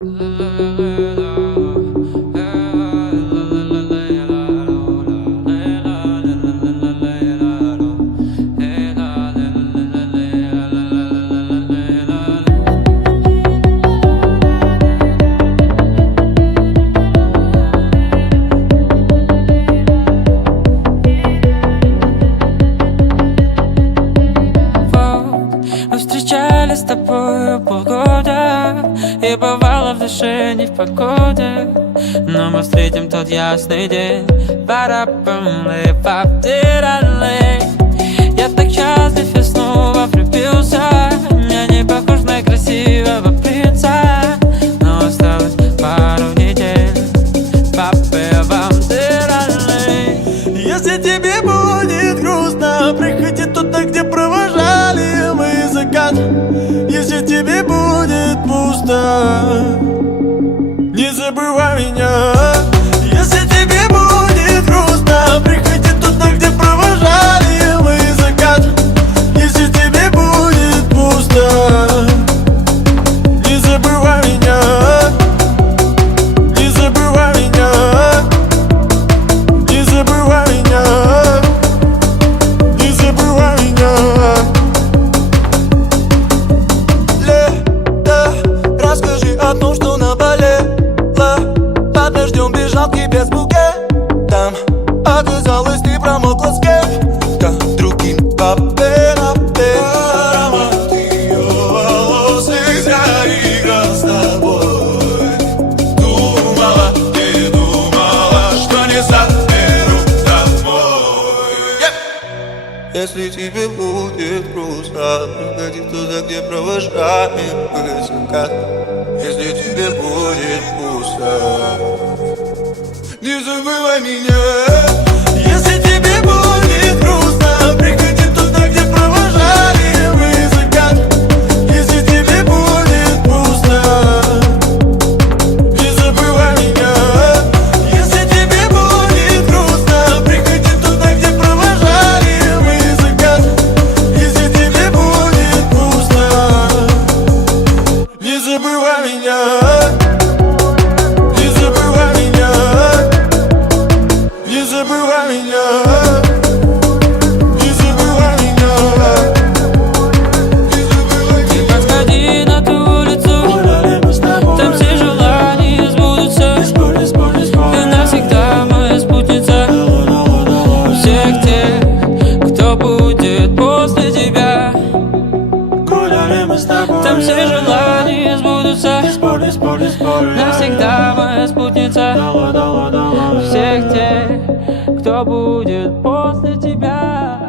Мы встречались с тобою полгода, и бывало в душе не в погоде, но мы встретим тот ясный день. Я так счастлив и снова влюбился. Я не похож на красивого принца, но осталось пару недель. Если тебе будет грустно, приходи туда, где провожали мы закат. Если тебе будет пусто, не забывай меня. Если тебе будет грустно, приходи туда, где провожали мы закат. Если тебе будет пусто, не забывай меня. Не забывай меня. Не забывай меня. Не забывай меня. Лето, расскажи о том, что наболело. Под дождем бежал к тебе с букетом. Оказалось, ты промокла с кем-то другим. Аромат ее волос нельзя играть с тобой. Думала, ты думала, что не заберу домой. Если тебе будет грустно, приходи туда, где провожаем мы закат. Если тебе будет пусто, не забывай меня. Если тебе будет грустно, приходи туда, где провожали мы закат. Если тебе будет пусто, не забывай меня. Если тебе будет грустно, приходи туда, где провожали мы закат. Если тебе будет пусто, не забывай меня. Не забывай меня. Не забывай меня. Не забывай меня. Не забывай Ты меня. подходи на ту улицу, там все желания сбудутся. Ты навсегда моя спутница. Всех тех, кто будет после тебя, там все желания сбудутся. Навсегда моя спутница. Всех тех, кто будет после тебя.